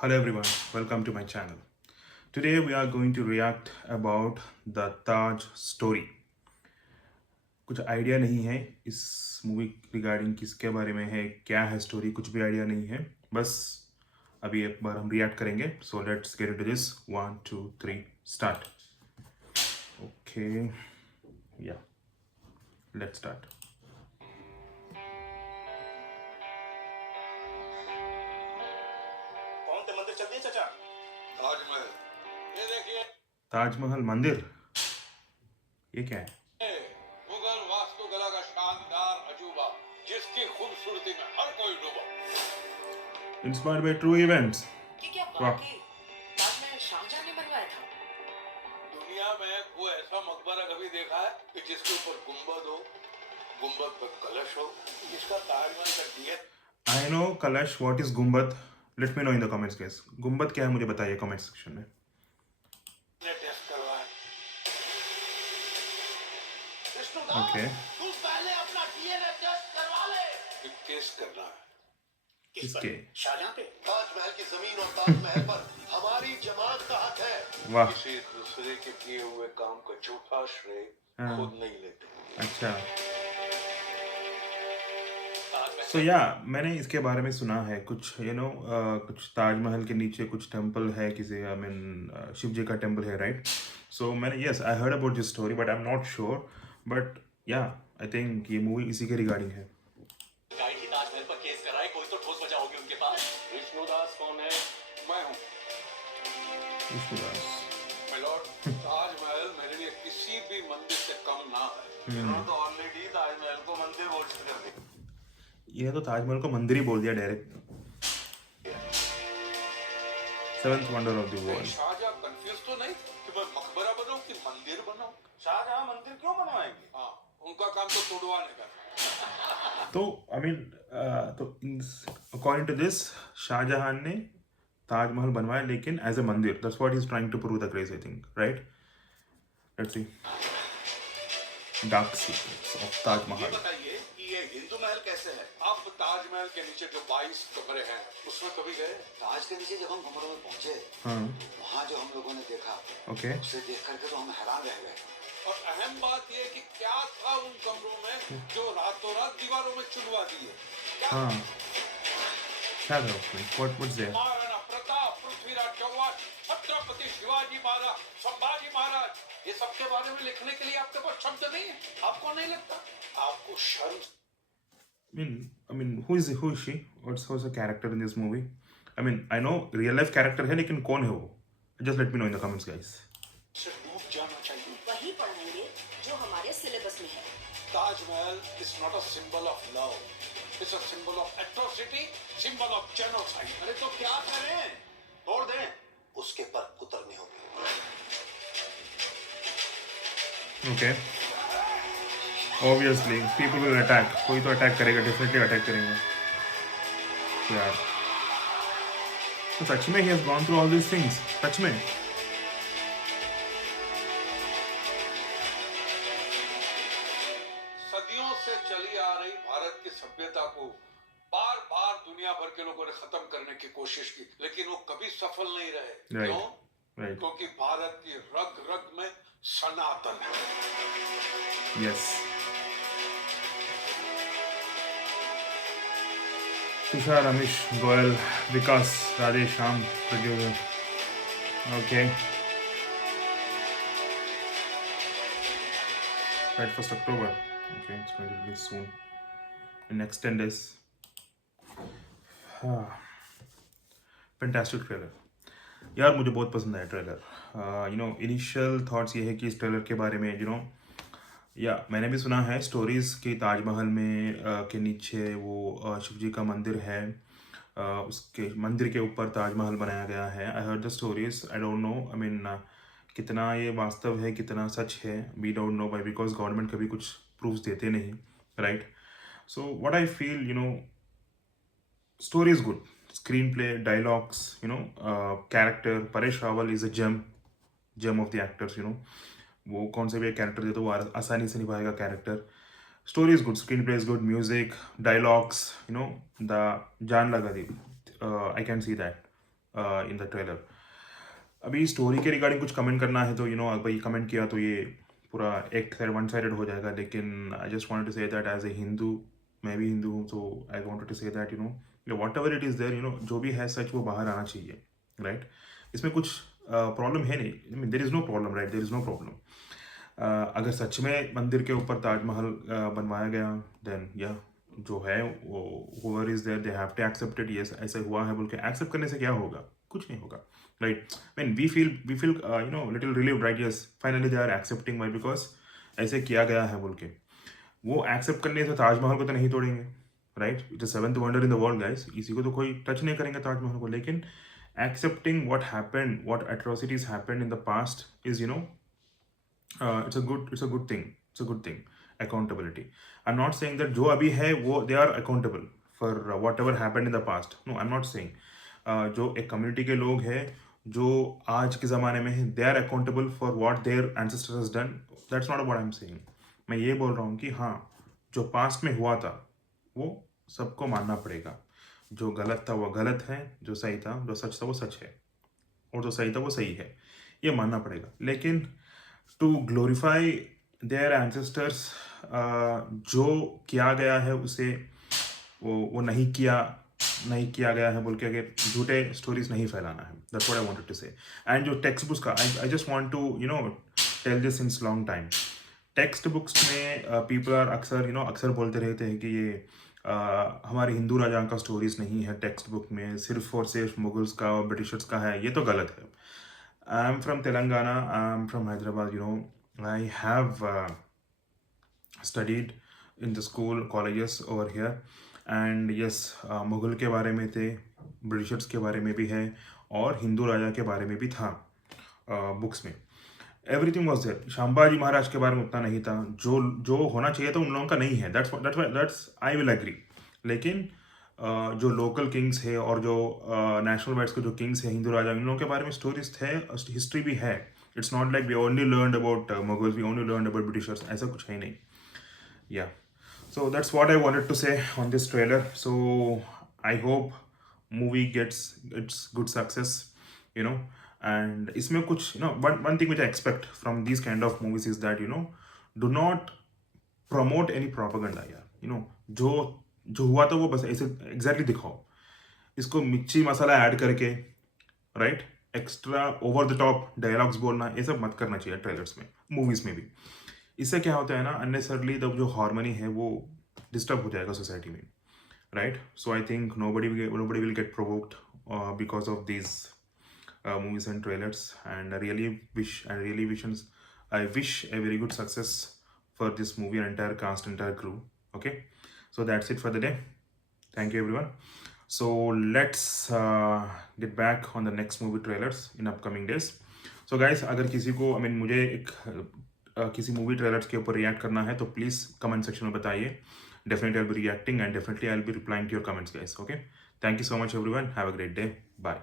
Hello everyone, welcome to my channel. Today we are going to react about the Taj story. कुछ idea नहीं है इस movie regarding किसके बारे में है, क्या है स्टोरी, कुछ भी आइडिया नहीं है. बस अभी एक बार हम रिएक्ट करेंगे. So let's get into this. 1 2 3 start. Okay, या लेट्स स्टार्ट. कौन से मंदिर चल दिए चाचा? ताजमहल। ये देखिए, ताजमहल मंदिर, ये क्या है? मुगल वास्तुकला का शानदार अजूबा जिसकी खूबसूरती में हर कोई डूबा। Inspired by true events. ये क्या वाह. वाकई ताजमहल शाहजहां ने बनवाया था? दुनिया में कोई ऐसा मकबरा कभी देखा है कि जिसके ऊपर गुंबद हो, गुंबद पर कलश हो? इसका ताजमहल का डीएनए आई नो कलश. व्हाट इज गुम्बद? Let me know in the comments guys. गुम्बद क्या है मुझे बताइए कमेंट सेक्शन में. टेस्ट करवाया। विष्णुदास, ओके. तू पहले अपना डीएनए टेस्ट करवा ले। टेस्ट करना है। किस पर? किसके? शाहजहां पे? ताजमहल की जमीन और ताजमहल पर हमारी जमात का हक है। वाह. किसी दूसरे के किए हुए काम का झूठा श्रेय हाँ. खुद नहीं लेते। अच्छा. ताजमहल सो या मैंने इसके बारे में सुना है कुछ कुछ ताजमहल के नीचे कुछ टेम्पल है किसी, आई मीन शिव जी का टेम्पल है, राइट? सो मैंने, yes, I heard about this story but I am not sure. But या आई थिंक ये मूवी इसी के रिगार्डिंग है. गाइड ही ताजमहल पर केस कराए, कोई तो ठोस वजह होगी उनके पास। विष्णुदास कौन है? मैं हूँ विष्णुदास. मिलॉर्ड। ताजमहल मेरे लिए किसी भी मंदिर से कम ना है। इन्होंने तो ऑलरेडी ताजमहल को मंदिर घोषित कर दिया। ये तो ताजमहल को मंदिर ही बोल दिया direct. Seventh wonder of the world. Shahjahan confuse तो नहीं कि मैं मकबरा बनाऊं कि मंदिर बनाऊं? शाहजहां मंदिर क्यों बनवाएंगे? हाँ, उनका काम तो तुड़वाने का था। तो आई मीन तो अकॉर्डिंग टू दिस शाहजहां ने ताजमहल बनवाया लेकिन एज अ मंदिर. That's what he is trying to prove the craze, I think, right? Let's see. Dark secrets of ये ताजमहल. बताइए कि ये हिंदू महल कैसे है? अब ताजमहल के नीचे जो 22 कमरे हैं उसमें कभी गए? ताज के नीचे जब हम कमरों में पहुंचे, हाँ. वहां जो हम लोगों ने देखा ओके. उसे देख करके तो हम हैरान रह गए। और अहम बात यह कि क्या था उन कमरों में जो रातों रात दीवारों में चुनवा दिए? क्या हाँ. क्या था उसमें? What's there? महाराणा प्रताप, पृथ्वीराज चौहान, छत्रपति शिवाजी महाराज, संभाजी महाराज, ये सब के बारे में लिखने के लिए आपके पास शब्द नहीं है? आपको नहीं लगता? आपको शर्म? I mean, who is she? What's the character in this movie? I mean, I know real life character है लेकिन कौन है वो? Just let me know in the comments, guys. से डूब जाना चाहिए। वही पढ़ेंगे जो हमारे सिलेबस में है। Taj Mahal is not a symbol of love. It's a symbol of atrocity, symbol of genocide. अरे तो क्या करें? तोड़ दें? उसके पर उतरनी होगी। Okay. Obviously, people will attack. कोई तो अटैक करेगा, definitely अटैक करेंगे. यार. तो सच में he has gone through all these things. सच में. सदियों से चली आ रही भारत की सभ्यता को बार बार दुनिया भर के लोगों ने खत्म करने की कोशिश की, लेकिन वो कभी सफल नहीं रहे। Right. क्यों? Right. क्योंकि भारत की रग रग में सनातन है। Yes. Tushar, Amish, Goyal, Vikas, Rajesh, Shyam, producer. Okay. Right, 1st October. Okay, it's going to release soon. In next 10 days. Fantastic trailer. यार मुझे बहुत पसंद आया ट्रेलर. इनिशियल थॉट्स ये है कि इस ट्रेलर के बारे में या मैंने भी सुना है स्टोरीज कि ताजमहल में के नीचे वो शिव जी का मंदिर है. उसके मंदिर के ऊपर ताजमहल बनाया गया है. I heard the stories. I don't know, I mean कितना ये वास्तव है, कितना सच है, वी डोंट नो बाई, बिकॉज गवर्नमेंट कभी कुछ प्रूफ्स देते नहीं, right? So what I feel, story is good, screenplay, dialogues, character. Paresh Rawal is a gem of the actors. वो कौन से भी कैरेक्टर दे तो वो आसानी से निभाएगा character. Story is good, screen play is good, music, dialogues, द जान लगा दी. I can see that in the trailer. अभी स्टोरी के रिगार्डिंग कुछ कमेंट करना है तो भाई कमेंट किया तो ये पूरा एक साइड वन साइडेड हो जाएगा. लेकिन I just wanted to say that as a Hindu, मैं भी हिंदू हूँ, तो I wanted to say that whatever it is there, जो भी है सच वो बाहर आना चाहिए, राइट. इसमें कुछ प्रॉब्लम है नहीं, there is no problem, right, there is no problem. अगर सच में मंदिर के ऊपर ताजमहल बनवाया गया, देन या जो है वो whoever is there they have to accept it. yes, ऐसे हुआ है बोल के एक्सेप्ट करने से क्या होगा, कुछ नहीं होगा, right. When we feel little relieved, right. yes, finally they are accepting. why? Because ऐसे किया गया है बोल के. वो एक्सेप्ट करने से ताजमहल को तो नहीं तोड़ेंगे, right. It is 7th wonder in the world guys, इसी को तो कोई टच नहीं करेंगे ताजमहल को. लेकिन accepting what happened, what atrocities happened in the past is it's a good thing. It's a good thing. Accountability. I'm not saying that जो अभी है वो they are accountable for whatever happened in the past. No, I'm not saying. जो एक community के लोग हैं जो आज के ज़माने में हैं, they are accountable for what their ancestors has done. That's not what I'm saying. मैं ये बोल रहा हूँ कि हाँ, जो पास्ट में हुआ था वो सबको मानना पड़ेगा. जो गलत था वो गलत है, जो सही था, जो सच था वो सच है, और जो सही था वो सही है, ये मानना पड़ेगा. लेकिन टू ग्लोरीफाई देयर एंसेस्टर्स, जो किया गया है उसे वो नहीं किया गया है बोल के अगर झूठे स्टोरीज नहीं फैलाना है. That's what I wanted to say. And जो टेक्स्ट बुक्स का, I just want to tell this since long time. Text books में पीपल आर अक्सर बोलते रहते हैं कि ये हमारे हिंदू राजा का स्टोरीज नहीं है टेक्स्ट बुक में, सिर्फ और सिर्फ मुगल्स का और ब्रिटिशर्स का है. ये तो गलत है. I am from Telangana, I am from Hyderabad. I have studied in the school colleges over here. And yes, Mughal के बारे में थे, ब्रिटिशर्स के बारे में भी है, और हिंदू राजा के बारे में भी था बुक्स में. Everything was there. Sambhaji Maharaj के बारे में उतना नहीं था. जो होना चाहिए था उन लोगों का नहीं है. That's I will agree. लेकिन जो लोकल किंग्स है और जो नेशनल वाइड्स के जो किंग्स है, हिंदू राजा, इन लोगों के बारे में स्टोरीज थे, हिस्ट्री भी है. It's not like we only learn about Mughals, we only learn about Britishers. ऐसा कुछ है नहीं. या so that's what I wanted to say on this trailer. So I hope movie gets its good success, and इसमें कुछ one thing which I expect from these kind of movies is that do not promote any propaganda यार. जो हुआ था वो बस ऐसे exactly दिखाओ. इसको मिर्ची मसाला ऐड करके, right, extra over the top dialogues बोलना, ये सब मत करना चाहिए ट्रेलर्स में, मूवीज में भी. इससे क्या होता है ना, अननेसेसरली जो हार्मनी है वो डिस्टर्ब हो जाएगा सोसाइटी में, right. So I think nobody will get provoked because of these movies and trailers. And I wish a very good success for this movie and entire cast, entire crew. Okay, so that's it for the day. Thank you everyone. So let's get back on the next movie trailers in upcoming days. So guys, अगर किसी को मुझे एक किसी movie trailers के ऊपर react करना है तो प्लीज़ कमेंट सेक्शन में बताइए. Definitely I will be reacting and definitely I will be replying to your comments guys. Okay, thank you so much everyone. Have a great day. Bye.